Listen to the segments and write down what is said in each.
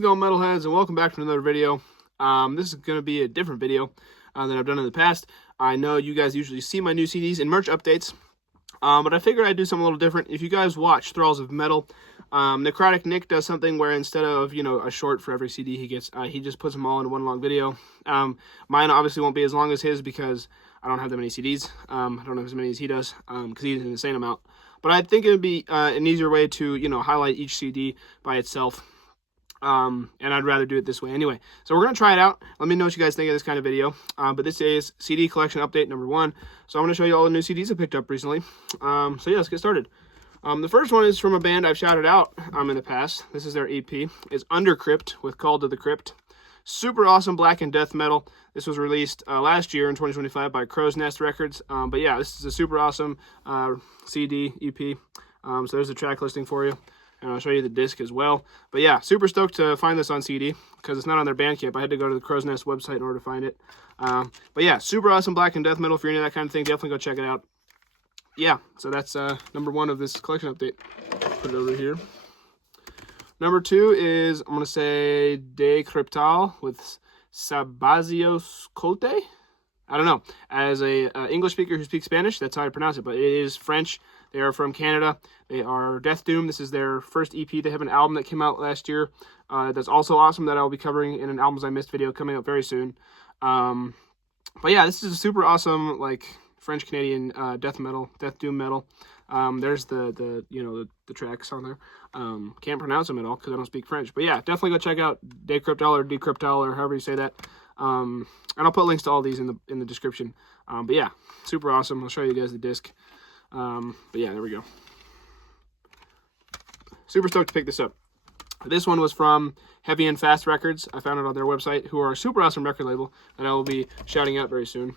How's it going, metalheads, and welcome back to another video. This is going to be a different video than I've done in the past. I know you guys usually see my new CDs and merch updates, but I figured I'd do something a little different. If you guys watch Thralls of Metal, Necrotic Nick does something where instead of, a short for every CD he gets, he just puts them all in one long video. Mine obviously won't be as long as his because I don't have that many CDs. I don't have as many as he does because he's an insane amount. But I think it would be an easier way to, highlight each CD by itself. And I'd rather do it this way anyway. So we're going to try it out. Let me know what you guys think of this kind of video. But this is CD collection update number 1. So I'm going to show you all the new CDs I picked up recently. So yeah, let's get started. The first one is from a band I've shouted out in the past. This is their EP. It's Undercrypt with Call to the Crypt. Super awesome black and death metal. This was released last year in 2025 by Crow's Nest Records. But yeah, this is a super awesome CD, EP. So there's the track listing for you. And I'll show you the disc as well. But yeah, super stoked to find this on CD because it's not on their Bandcamp. I had to go to the Crow's Nest website in order to find it. But yeah, super awesome black and death metal. If you're into that kind of thing, definitely go check it out. Yeah, so that's number 1 of this collection update. Put it over here. Number 2 is, I'm going to say, De Cryptal with Sabazios Colte. I don't know. As a English speaker who speaks Spanish, that's how I pronounce it, but it is French. They are from Canada. They are Death Doom. This is their first EP. They have an album that came out last year that's also awesome that I'll be covering in an Albums I Missed video coming up very soon. But yeah, this is a super awesome, French Canadian death metal, Death Doom metal. There's the tracks on there. Can't pronounce them at all because I don't speak French. But yeah, definitely go check out De Cryptal or Decryptal or however you say that. And I'll put links to all these in the description. But yeah, super awesome. I'll show you guys the disc. But yeah, there we go. Super stoked to pick this up. This one was from Heavy and Fast Records. I found it on their website, who are a super awesome record label that I will be shouting out very soon.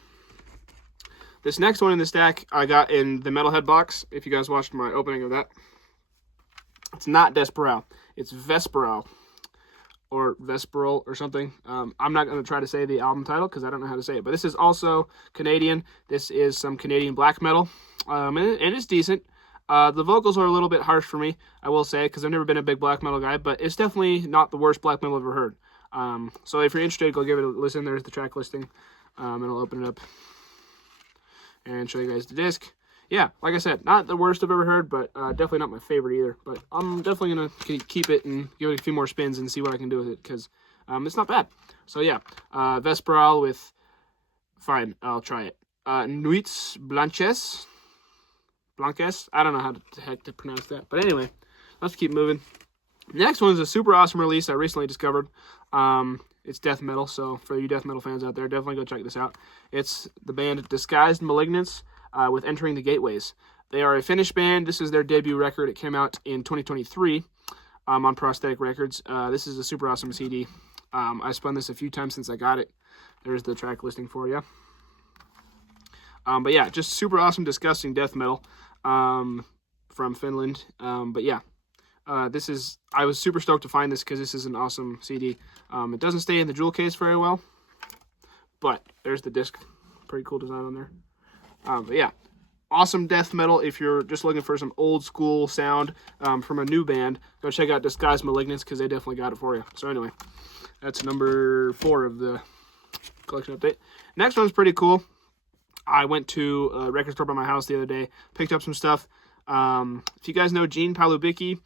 This next one in the stack I got in the Metalhead box, if you guys watched my opening of that. It's not Desperal. It's Vesperal. Or Vesperal or something. I'm not going to try to say the album title because I don't know how to say it. But this is also Canadian. This is some Canadian black metal. And it's decent. The vocals are a little bit harsh for me, I will say, because I've never been a big black metal guy. But it's definitely not the worst black metal I've ever heard. So if you're interested, go give it a listen. There's the track listing. And I'll open it up and show you guys the disc. Yeah, like I said, not the worst I've ever heard, but definitely not my favorite either. But I'm definitely going to keep it and give it a few more spins and see what I can do with it, because it's not bad. So yeah, Vesperal with, fine, I'll try it. Nuits Blanches, I don't know how the heck to pronounce that. But anyway, let's keep moving. Next one is a super awesome release I recently discovered. It's death metal, so for you death metal fans out there, definitely go check this out. It's the band Disguised Malignance with Entering the Gateways. They are a Finnish band. This is their debut record. It came out in 2023 on Prosthetic Records. This is a super awesome CD. I spun this a few times since I got it. There's the track listing for you. But yeah, just super awesome, disgusting death metal from Finland. But yeah. I was super stoked to find this because this is an awesome CD. It doesn't stay in the jewel case very well, but there's the disc. Pretty cool design on there. But yeah, awesome death metal. If you're just looking for some old school sound from a new band, go check out Disguised Malignance because they definitely got it for you. So anyway, that's number 4 of the collection update. Next one's pretty cool. I went to a record store by my house the other day, picked up some stuff. If you guys know Gene Palubicki,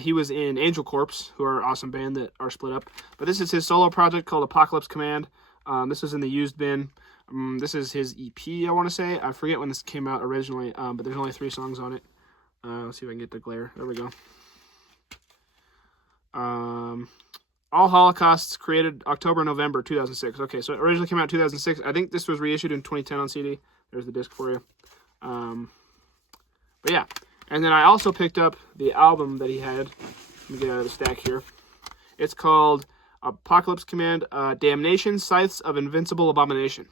he was in Angel Corpse, who are an awesome band that are split up. But this is his solo project called Apocalypse Command. This is in the used bin. This is his EP, I want to say. I forget when this came out originally, but there's only 3 songs on it. Let's see if I can get the glare. There we go. All Holocausts, created October, November 2006. Okay, so it originally came out in 2006. I think this was reissued in 2010 on CD. There's the disc for you. But yeah. And then I also picked up the album that he had. Let me get out of the stack here. It's called Apocalypse Command, Damnation, Scythes of Invincible Abomination.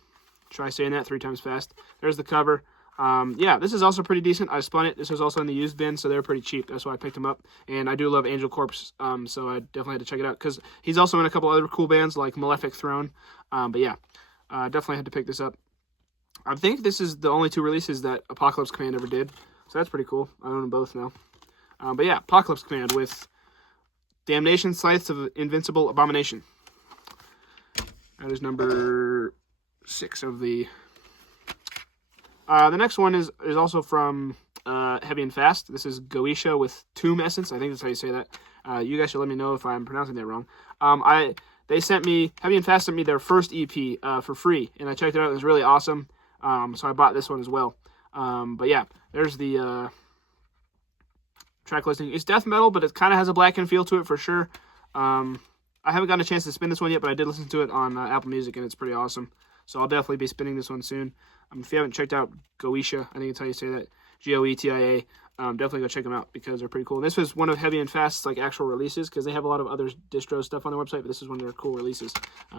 Try saying that 3 times fast. There's the cover. Yeah, this is also pretty decent. I spun it. This was also in the used bin, so they're pretty cheap. That's why I picked them up. And I do love Angel Corpse, so I definitely had to check it out. Because he's also in a couple other cool bands like Malefic Throne. But yeah, definitely had to pick this up. I think this is the only 2 releases that Apocalypse Command ever did. So that's pretty cool. I own them both now. But yeah, Apocalypse Command with Damnation, Scythes of Invincible Abomination. That is number 6 of the... the next one is also from Heavy and Fast. This is Goetia with Tomb Essence. I think that's how you say that. You guys should let me know if I'm pronouncing that wrong. They sent me, Heavy and Fast sent me their first EP for free, and I checked it out. It was really awesome. So I bought this one as well. But yeah, there's the track listing. It's death metal, but it kind of has a Blackened feel to it for sure. I haven't gotten a chance to spin this one yet, but I did listen to it on Apple Music, and it's pretty awesome. So I'll definitely be spinning this one soon. If you haven't checked out Goetia, I think it's how you say that, Goetia, definitely go check them out because they're pretty cool. This was one of Heavy and Fast's like actual releases because they have a lot of other distro stuff on their website, but this is one of their cool releases.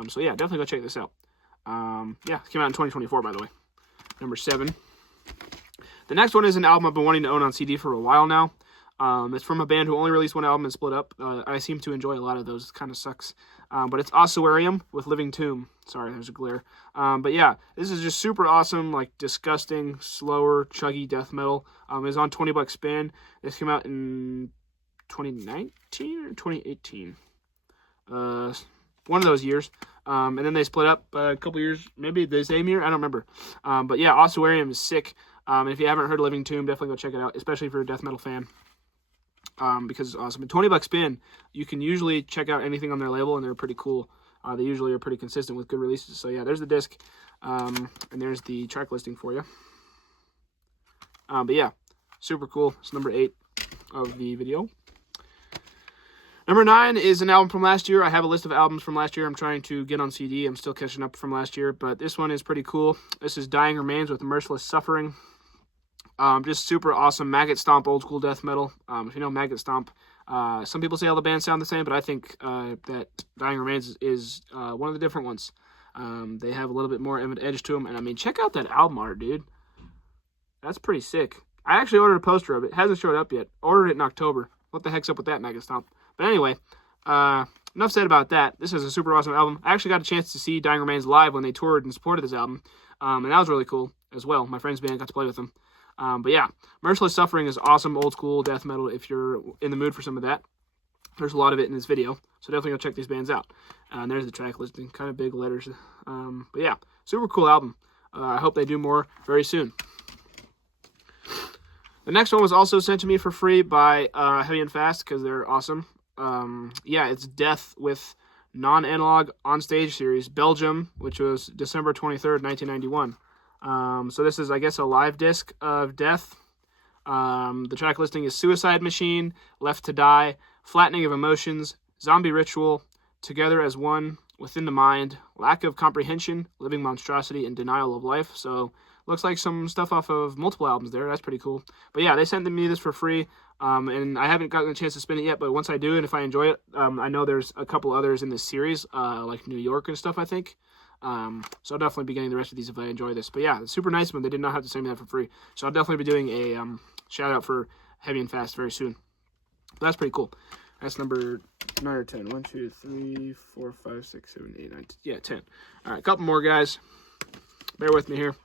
So yeah, definitely go check this out. Yeah, it came out in 2024, by the way. Number 7. The next one is an album I've been wanting to own on CD for a while now. It's from a band who only released one album and split up. I seem to enjoy a lot of those. It kind of sucks. But it's Ossuarium with Living Tomb. Sorry, there's a glare. But yeah, this is just super awesome, like disgusting, slower, chuggy death metal. It's on $20 spin. This came out in 2019 or 2018. One of those years. And then they split up a couple years, maybe the same year. I don't remember. But yeah, Ossuarium is sick. If you haven't heard Living Tomb, definitely go check it out, especially if you're a death metal fan. Because it's awesome. At $20 spin, you can usually check out anything on their label, and they're pretty cool. They usually are pretty consistent with good releases. So yeah, there's the disc, and there's the track listing for you. But yeah, super cool. It's number 8 of the video. Number 9 is an album from last year. I have a list of albums from last year I'm trying to get on CD. I'm still catching up from last year, but this one is pretty cool. This is Dying Remains with Merciless Suffering. Just super awesome Maggot Stomp old school death metal. If you know Maggot Stomp, some people say all the bands sound the same, but I think that Dying Remains is one of the different ones. They have a little bit more edge to them, and I mean, check out that album art, dude. That's pretty sick. I actually ordered a poster of it. It hasn't showed up yet. Ordered it in October. What the heck's up with that, Maggot Stomp? But anyway, enough said about that. This is a super awesome album. I actually got a chance to see Dying Remains live when they toured and supported this album, and that was really cool as well. My friend's band got to play with them. But yeah, Merciless Suffering is awesome old school death metal if you're in the mood for some of that. There's a lot of it in this video, so definitely go check these bands out. And there's the track listing, kind of big letters. But yeah, super cool album. I hope they do more very soon. The next one was also sent to me for free by Heavy and Fast because they're awesome. Yeah, it's Death with Non-Analog Onstage Series, Belgium, which was December 23rd, 1991. So this is, I guess, a live disc of Death. The track listing is Suicide Machine, Left to Die, Flattening of Emotions, Zombie Ritual, Together as One, Within the Mind, Lack of Comprehension, Living Monstrosity, and Denial of Life. So looks like some stuff off of multiple albums there. That's pretty cool. But yeah, they sent me this for free, and I haven't gotten a chance to spin it yet, but once I do, and if I enjoy it, I know there's a couple others in this series, like New York and stuff, I think. So I'll definitely be getting the rest of these if I enjoy this. But yeah, it's super nice one. They did not have to send me that for free. So I'll definitely be doing a shout out for Heavy and Fast very soon. But that's pretty cool. That's number 9 or 10. 1, 2, 3, 4, 5, 6, 7, 8, 9, 10. Yeah, 10. All right, a couple more, guys. Bear with me here.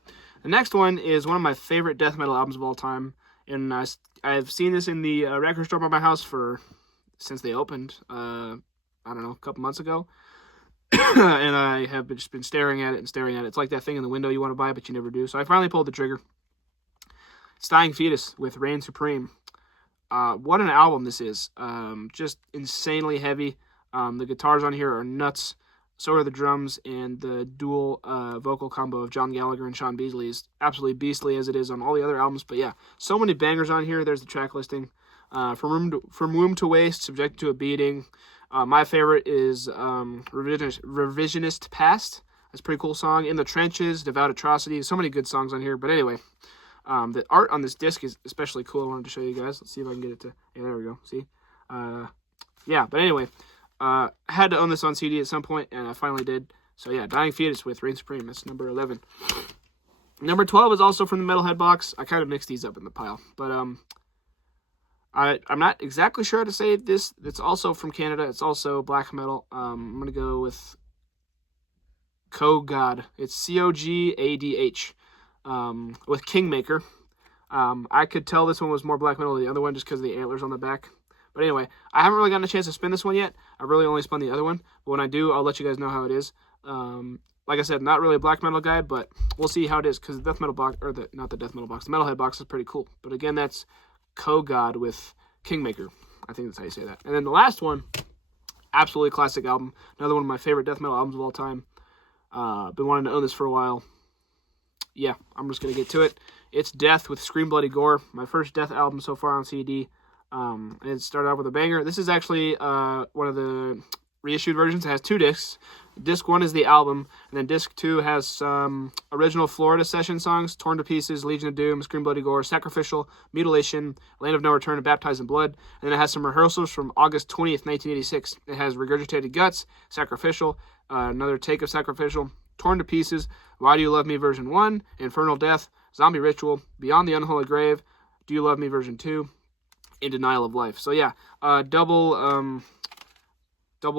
The next one is one of my favorite death metal albums of all time. And I've seen this in the record store by my house since they opened, I don't know, a couple months ago. And I have just been staring at it and staring at it. It's like that thing in the window you want to buy, but you never do. So I finally pulled the trigger. It's Dying Fetus with Reign Supreme. What an album this is. Just insanely heavy. The guitars on here are nuts. So are the drums, and the dual vocal combo of John Gallagher and Sean Beasley is absolutely beastly as it is on all the other albums. But yeah, so many bangers on here. There's the track listing. From Womb to Waste, Subject to a Beating. My favorite is Revisionist Past. That's a pretty cool song. In the Trenches, Devout Atrocity. So many good songs on here. But anyway, the art on this disc is especially cool. I wanted to show you guys. Let's see if I can get it to... Yeah, there we go. See? Yeah, but anyway, I had to own this on CD at some point, and I finally did. So yeah, Dying Fetus with Reign Supreme. That's number 11. Number 12 is also from the Metalhead box. I kind of mixed these up in the pile. But I'm not exactly sure how to say this. It's also from Canada. It's also black metal. I'm going to go with Cogadh. It's Cogadh. With Kingmaker. I could tell this one was more black metal than the other one just because of the antlers on the back. But anyway, I haven't really gotten a chance to spin this one yet. I've really only spun the other one. But when I do, I'll let you guys know how it is. Like I said, not really a black metal guy, but we'll see how it is, because the death metal box, or not the death metal box, the metalhead box is pretty cool. But again, that's Kogod with Kingmaker. I think that's how you say that. And then the last one, absolutely classic album. Another one of my favorite death metal albums of all time. Been wanting to own this for a while. Yeah, I'm just going to get to it. It's Death with Scream Bloody Gore. My first Death album so far on CD. And it started out with a banger. This is actually one of the reissued versions. It has 2 discs. Disc 1 is the album, and then Disc 2 has some original Florida session songs: Torn to Pieces, Legion of Doom, Scream Bloody Gore, Sacrificial, Mutilation, Land of No Return, and Baptized in Blood. And then it has some rehearsals from August 20th, 1986. It has Regurgitated Guts, Sacrificial, another take of Sacrificial, Torn to Pieces, Why Do You Love Me version 1, Infernal Death, Zombie Ritual, Beyond the Unholy Grave, Do You Love Me version 2, In Denial of Life. So yeah, double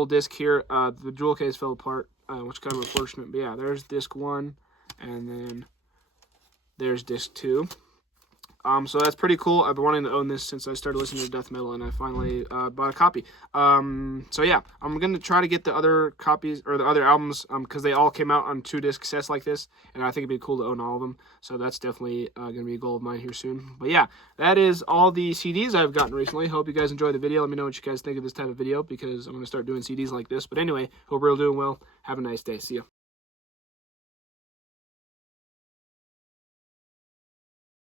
disc here. The jewel case fell apart, which is kind of unfortunate. But yeah, there's disc 1, and then there's disc 2. So that's pretty cool. I've been wanting to own this since I started listening to death metal, and I finally bought a copy. So yeah, I'm going to try to get the other copies, or the other albums, because they all came out on 2-disc sets like this, and I think it'd be cool to own all of them. So that's definitely going to be a goal of mine here soon. But yeah, that is all the CDs I've gotten recently. Hope you guys enjoyed the video. Let me know what you guys think of this type of video, because I'm going to start doing CDs like this. But anyway, hope you're all doing well. Have a nice day. See ya.